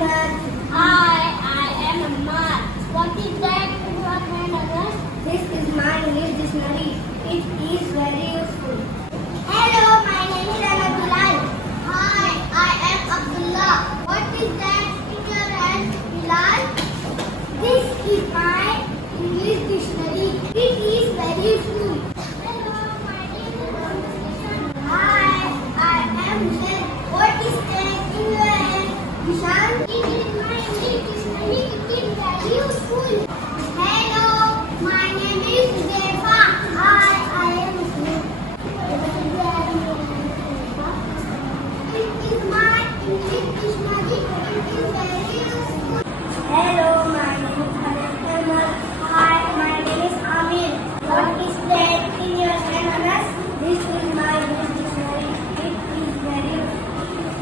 Ahmed. I am Ammar. What is that you are hand others? This is my English dictionary. It is very useful. Hello, my name is Anna.